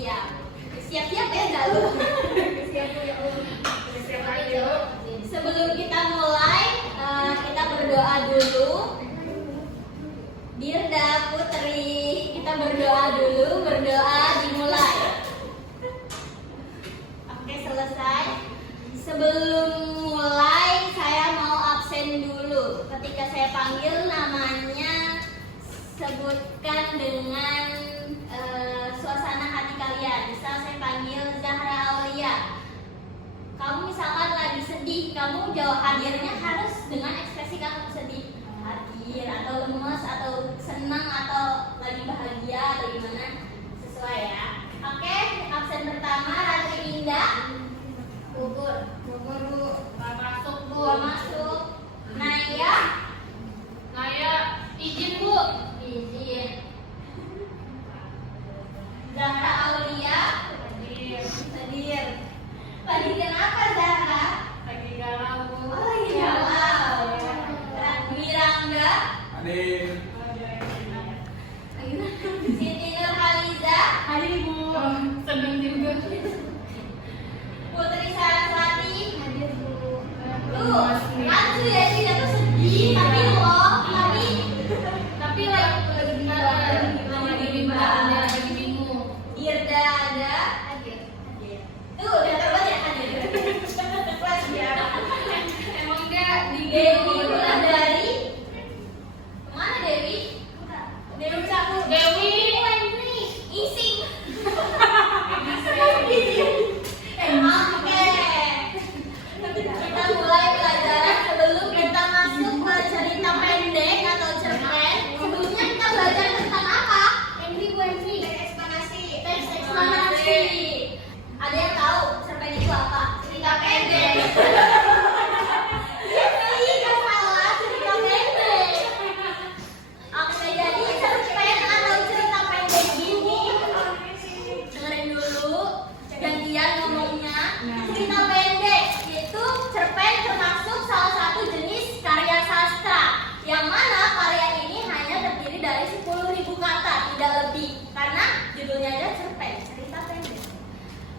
siap. Siap-siap ya enggak lu? Siap ya Allah. Siap aja. Sebelum kita mulai, kita berdoa dulu. Dirda Putri, kita berdoa dulu, berdoa dimulai. Oke, selesai. Sebelum mulai, saya mau absen dulu. Ketika saya panggil namanya, sebutkan dengan suasana hati kalian. Misal saya panggil Zahra Aulia. Kamu misalkan lagi sedih, kamu jawab hadirnya harus dengan ekspresi kamu sedih. Hadir atau lemes atau senang atau lagi bahagia atau gimana, sesuai ya. Oke, absen pertama Ratri Indah. Gugur Bu. Masuk Bu. Masuk. Naya. Izin Bu. Izin. Zahra Aulia. Hadir. Lagi kenapa Zahra? Lagi galau Bu. Oh, lagi galau. Miranda. Hadir. Siti Nurhaliza. Hadir Bu. Sedang juga. Putri Saraswati. Hadir Bu. Kan sudah tidak tuh sedih, tapi lagi bimbang, lagi bingung. Dirda ada. Hadir. Tuh, udah terbuat ya hadir. Kelas ya. Emang enggak di Dewi Wulandari. Kemana Dewi? Dewi cabut. Dewi. Ising. Oke. Kita mulai pelajaran. Sebelum kita masuk ke cerita pendek atau cerpen, sebelumnya kita belajar tentang apa? Teks eksplanasi. Ada yang tahu cerpen itu apa? Cerita pendek. Iya, nggak salah, cerita pendek. Oke, jadi cerpen atau cerita pendek ini, dengerin dulu, gantian ngomongnya. Cerita pendek itu cerpen termasuk salah satu jenis karya sastra, yang mana karya ini hanya terdiri dari 10.000 kata, tidak lebih, karena judulnya aja cerpen, cerita pendek.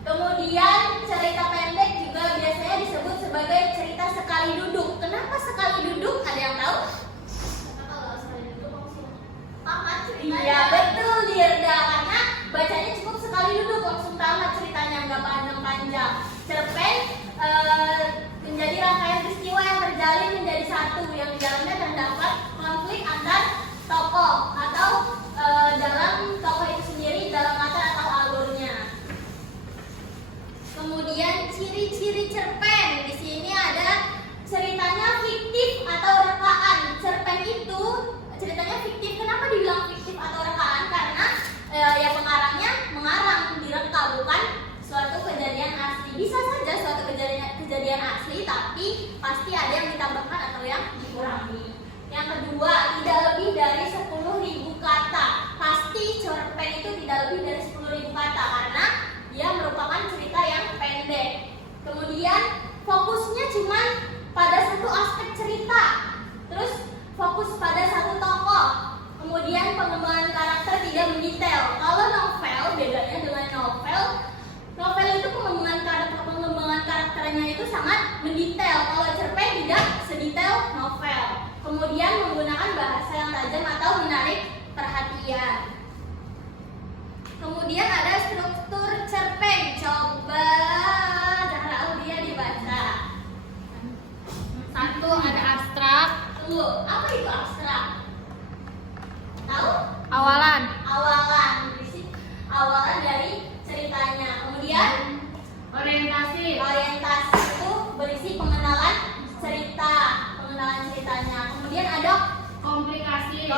Kemudian cerita pendek juga biasanya disebut sebagai cerita sekali duduk. Kenapa sekali duduk? Ada yang tahu? Kalau sekali duduk langsung tamat ceritanya. Iya betul Dirda, karena bacanya cukup sekali duduk langsung tamat ceritanya, nggak panjang-panjang. Cerpen menjadi rangkaian peristiwa yang terjalin menjadi satu, yang di dalamnya terdapat konflik antar tokoh atau dalam tokoh itu sendiri, dalam latar atau alurnya. Kemudian ciri-ciri cerpen, di sini ada ceritanya fiktif atau rekaan. Cerpen itu ceritanya fiktif. Kenapa dibilang fiktif atau rekaan? Karena ya pengarangnya mengarang, direka, bukan suatu kejadian asli. Bisa saja suatu kejadian asli, tapi pasti ada yang ditambahkan atau yang dikurangi. Yang kedua, tidak lebih dari 10.000 kata. Pasti cerpen itu tidak lebih dari 10.000 kata karena dia merupakan cerita yang pendek. Kemudian fokusnya cuma pada satu aspek cerita. Terus fokus pada satu tokoh. Kemudian pengembangan karakter tidak mendetail. Kalau novel, bedanya dengan novel itu pengembangan karakternya itu sangat mendetail. Kalau cerpen tidak sedetail novel. Kemudian menggunakan bahasa yang tajam atau menarik perhatian. Kemudian ada struktur cerpen. Coba Zahra Aulia dibaca. Satu ada abstrak. Tunggu, apa itu abstrak? Tahu? Awalan. Awalan, berisi awalan dari ceritanya. Kemudian Orientasi. itu berisi pengenalan ceritanya. Kemudian ada komplikasi.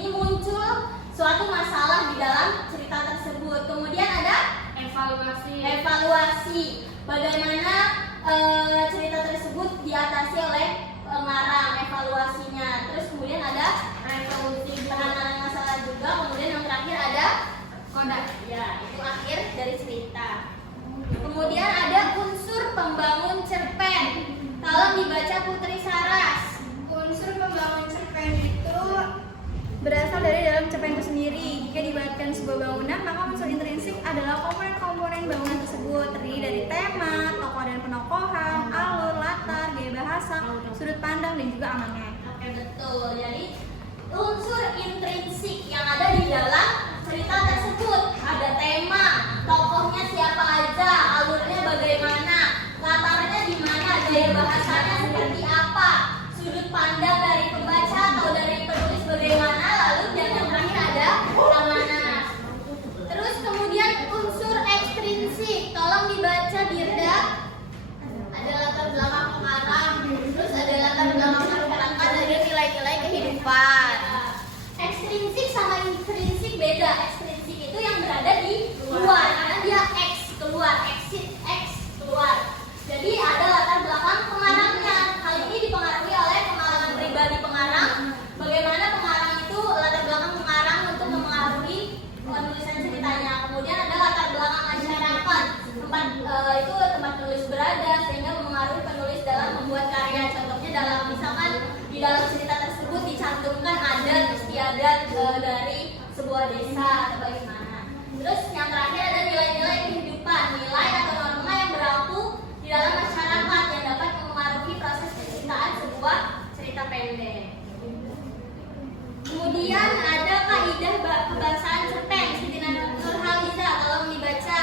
Ini muncul suatu masalah di dalam cerita tersebut. Kemudian ada evaluasi. Bagaimana cerita tersebut diatasi oleh pengarang, evaluasinya. Terus kemudian ada resolusi, penanganan masalah juga. Kemudian yang terakhir ada Koda. ya, itu akhir dari cerita. Kemudian ada unsur pembangun cerpen. Tolong dibaca Putri Saras. Unsur pembangun cerpen itu berasal dari dalam cerpen itu sendiri. sendiri. Jika dibuatkan sebuah bangunan, maka unsur intrinsik adalah komponen-komponen bangunan tersebut, terdiri dari tema, tokoh dan penokohan, alur, latar, gaya bahasa, sudut pandang, dan juga amanat. Oke, betul. Jadi unsur intrinsik yang ada di dalam cerita tersebut ada tema, tokohnya siapa aja, alurnya bagaimana, latarnya di mana, gaya bahasanya seperti apa, sudut pandang dari pembaca atau dari penulis bagaimana, lalu yang terakhir ada amanat. Terus kemudian unsur ekstrinsik, tolong dibaca Dirda. Ada latar belakang pengarang, terus ada latar belakang masyarakat, ada nilai-nilai kehidupan. Ekstrinsik sama intrinsik beda. Ekstrinsik itu yang berada di luar, karena dia X keluar, exit X keluar. Jadi ada latar belakang pengarangnya. Hal ini dipengaruhi oleh pengalaman pribadi pengarang. Bagaimana pengarang itu latar belakang pengarang untuk mempengaruhi penulisan ceritanya. Kemudian ada latar belakang masyarakat. Itu tempat penulis berada sehingga mempengaruhi penulis dalam membuat karya. Contohnya dalam misalkan di dalam cerita tersebut dicantumkan adat istiadat dari sebuah desa atau bagaimana. Terus yang terakhir ada nilai-nilai kehidupan, nilai atau norma yang berlaku di dalam masyarakat yang dapat mempengaruhi proses penciptaan sebuah cerita pendek. Kemudian ada kaidah kebahasaan cerpen. Siti Nurhaliza, tolong dibaca.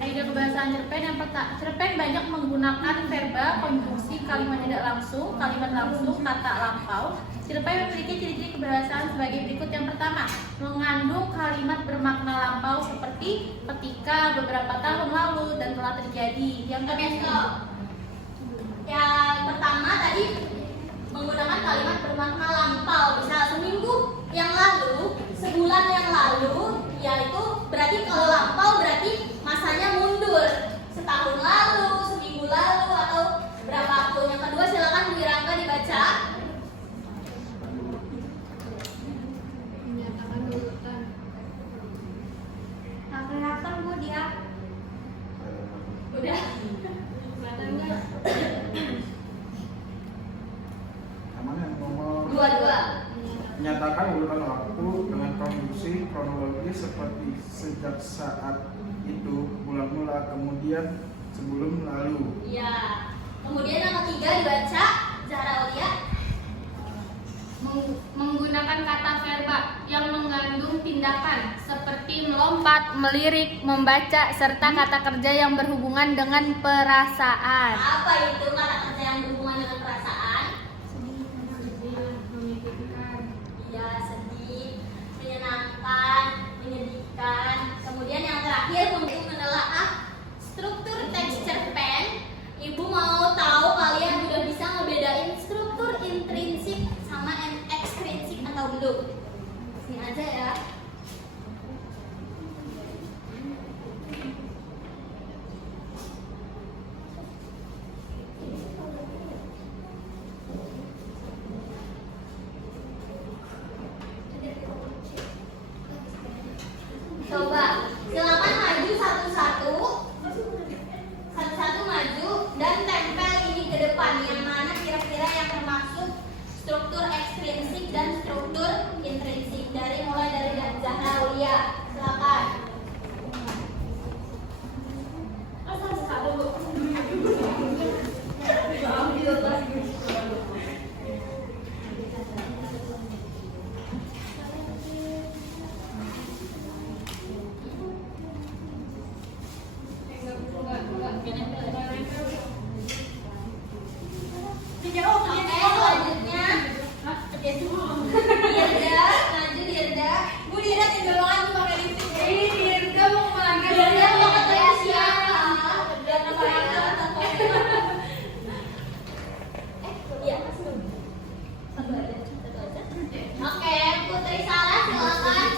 Kaidah kebahasaan cerpen yang pertama, cerpen banyak menggunakan verba, konjungsi, kalimat tidak langsung, kalimat langsung, kata lampau. Cerpen memiliki ciri-ciri kebahasaan sebagai berikut. Yang pertama, mengandung kalimat bermakna lampau seperti ketika, beberapa tahun lalu, dan telah terjadi. Yang kedua, Yang pertama tadi menggunakan kalimat bermakna lampau. Misal seminggu yang lalu, sebulan yang lalu, yaitu berarti kalau lampau berarti masanya mundur. Setahun lalu, seminggu lalu, atau berapa waktu. Yang kedua silakan Bu Irangga dibaca. menyatakan urutan. Nah, kelihatan Bu dia. Udah. Namanya nomor Dua-dua. menyatakan urutan waktu dengan konjungsi kronologis seperti sejak saat itu, mula-mula, kemudian, sebelum, lalu. Iya. Kemudian yang ketiga dibaca Zahra Aulia. Menggunakan kata verba yang mengandung tindakan seperti melompat, melirik, membaca, serta kata kerja yang berhubungan dengan perasaan. Apa itu kata kerja yang berhubungan dengan perasaan? Iya, sedih, menyenangkan, menyedihkan. Kemudian yang terakhir untuk menelaah struktur teks cerpen. Ibu mau tahu kalian udah bisa ngebedain struktur intrinsik sama ekstrinsik atau belum? Sini aja ya. Coba, silakan maju satu-satu. Satu-satu maju dan tempel ini ke depan. Yang mana kira-kira yang termasuk struktur ekstrinsik dan struktur intrinsik. Mulai dari Zahra Aulia. Silakan. Satu-satu, Bu. Oke, selanjutnya Dirda, maju Dirda. Bu Dirda tinggal maju pakai lipstick. Dirda mau kemana? Dirda mau ketemu siapa? Biar namanya iya, masih dulu. Satu aja. Oke, Putri Sarah silakan.